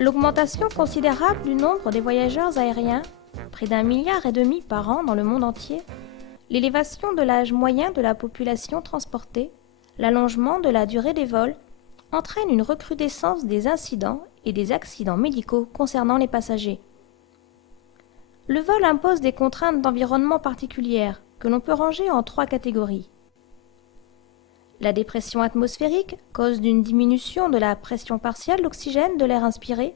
L'augmentation considérable du nombre des voyageurs aériens, près d'1,5 milliard par an dans le monde entier, l'élévation de l'âge moyen de la population transportée, l'allongement de la durée des vols, entraînent une recrudescence des incidents et des accidents médicaux concernant les passagers. Le vol impose des contraintes d'environnement particulières que l'on peut ranger en 3 catégories. La dépression atmosphérique, cause d'une diminution de la pression partielle d'oxygène de l'air inspiré.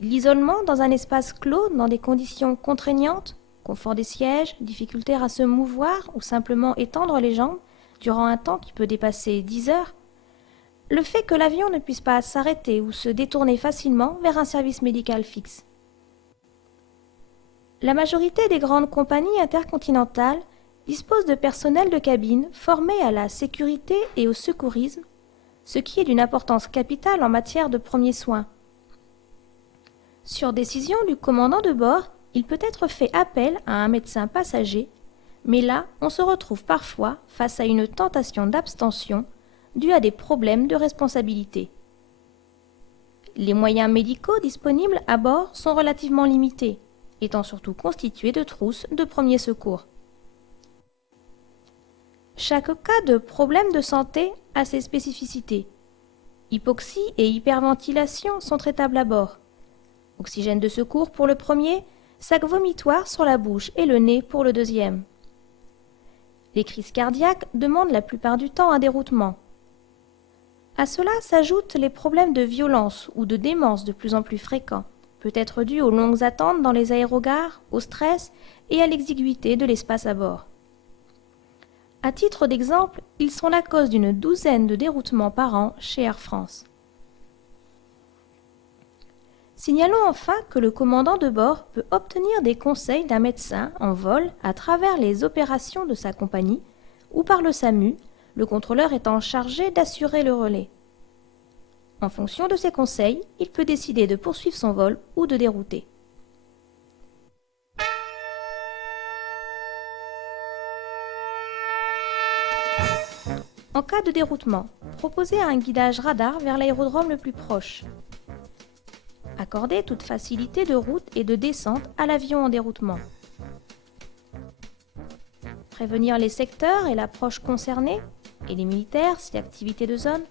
L'isolement dans un espace clos dans des conditions contraignantes, confort des sièges, difficulté à se mouvoir ou simplement étendre les jambes durant un temps qui peut dépasser 10 heures. Le fait que l'avion ne puisse pas s'arrêter ou se détourner facilement vers un service médical fixe. La majorité des grandes compagnies intercontinentales disposent de personnel de cabine formé à la sécurité et au secourisme, ce qui est d'une importance capitale en matière de premiers soins. Sur décision du commandant de bord, il peut être fait appel à un médecin passager, mais là, on se retrouve parfois face à une tentation d'abstention due à des problèmes de responsabilité. Les moyens médicaux disponibles à bord sont relativement limités, étant surtout constitués de trousses de premiers secours. Chaque cas de problème de santé a ses spécificités. Hypoxie et hyperventilation sont traitables à bord. Oxygène de secours pour le premier, sac vomitoire sur la bouche et le nez pour le deuxième. Les crises cardiaques demandent la plupart du temps un déroutement. À cela s'ajoutent les problèmes de violence ou de démence de plus en plus fréquents, peut-être dus aux longues attentes dans les aérogares, au stress et à l'exiguïté de l'espace à bord. À titre d'exemple, ils sont la cause d'une douzaine de déroutements par an chez Air France. Signalons enfin que le commandant de bord peut obtenir des conseils d'un médecin en vol à travers les opérations de sa compagnie ou par le SAMU, le contrôleur étant chargé d'assurer le relais. En fonction de ses conseils, il peut décider de poursuivre son vol ou de dérouter. En cas de déroutement, proposez un guidage radar vers l'aérodrome le plus proche. Accordez toute facilité de route et de descente à l'avion en déroutement. Prévenir les secteurs et l'approche concernée, et les militaires si activité de zone.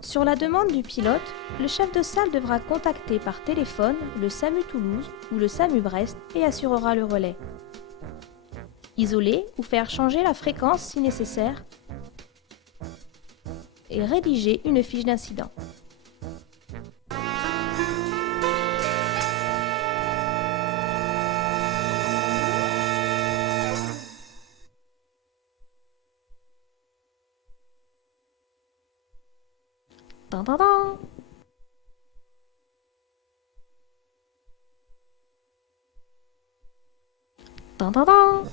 Sur la demande du pilote, le chef de salle devra contacter par téléphone le SAMU Toulouse ou le SAMU Brest et assurera le relais. Isoler ou faire changer la fréquence si nécessaire et rédiger une fiche d'incident. Tan, tan, tan. Tan, tan, tan.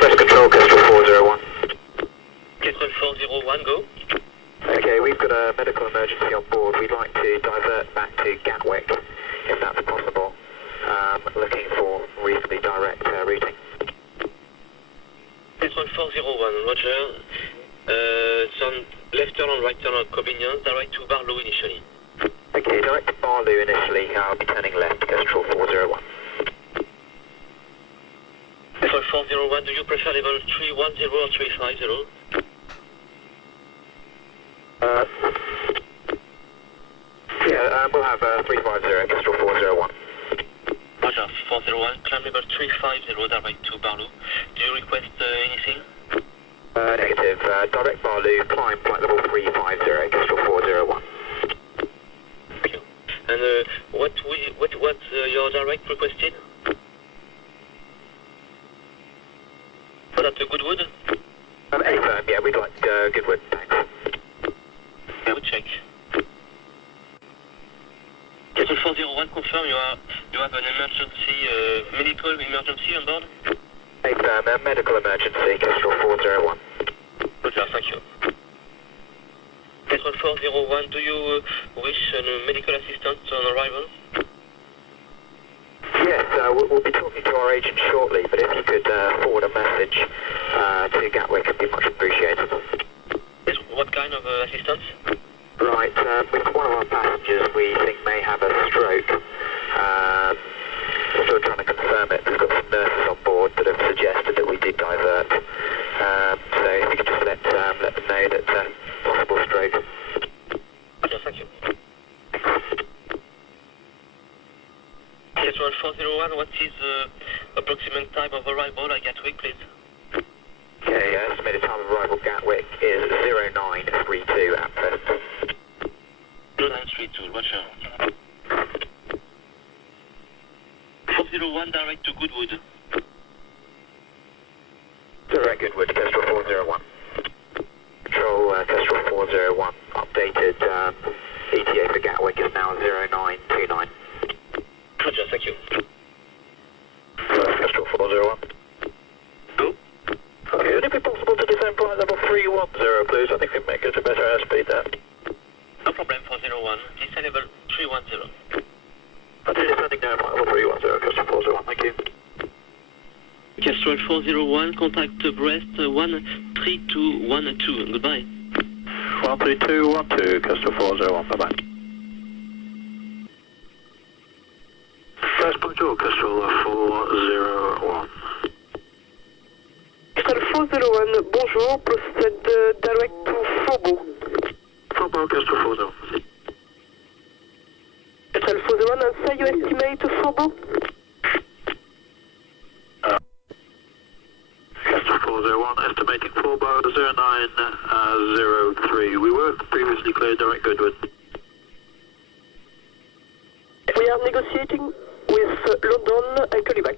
West Control, Kestrel 401. Kestrel 401, go. Okay, we've got a medical emergency on board. We'd like to divert back to Gatwick, if that's possible. Looking for reasonably direct routing. Kestrel 401, roger. Turn left turn on right turn on convenience, direct to Barlow initially. Okay, direct to Barlow initially. I'll be turning left, Kestrel 401. Kestrel 401, do you prefer level 310 or 350? We'll have 350, Kestrel 401. Roger, 401, climb level 350 direct to Barlow. Do you request anything? Negative. Direct Barlow, climb flight level 350, Kestrel 401. Thank you. And what your direct requested? Was that Goodwood? Any firm, yeah, we'd like Goodwood, thanks. Yeah, we'll check. Kestrel 401, confirm confirm you have an emergency, medical emergency on board? Affirm, a medical emergency, Kestrel 401. Roger, thank you. Kestrel 401, do you wish medical assistance on arrival? Yes, we'll be talking to our agent shortly, but if you could forward a message to Gatwick, it'd be much appreciated. Yes, what kind of assistance? Right, we've got one of our passengers we think may have a stroke. We're still trying to confirm it. We've got some nurses on board that have suggested that we did divert. So if you could just let them know that possible stroke. Yes, thank you. Kestrel 401, what is the approximate time of arrival at Gatwick, please? Okay, estimated time of arrival Gatwick is 0932 at present. 0932, Roger. 401, direct to Goodwood. Direct Goodwood, Kestrel 401. Control Kestrel 401, updated ETA for Gatwick is now 0929. Roger, thank you. Kestrel 401. Go. Okay, would it be possible to descend flight level 310, please? I think we make it a better airspeed there. No problem, 401. Descend level 310. Descending now, flight level 310, Kestrel 401, thank you. Kestrel 401, contact Brest 13212. Goodbye. 13212, Kestrel 401, bye-bye. First point to Kestrel 401. Kestrel 401, bonjour, proceed direct to Faubourg. Faubourg, Kestrel 401. Kestrel 401, and say you estimate Faubourg? Kestrel 401, estimating Faubourg 0903. We were previously cleared direct Goodwood. We are negotiating with London and Calibac.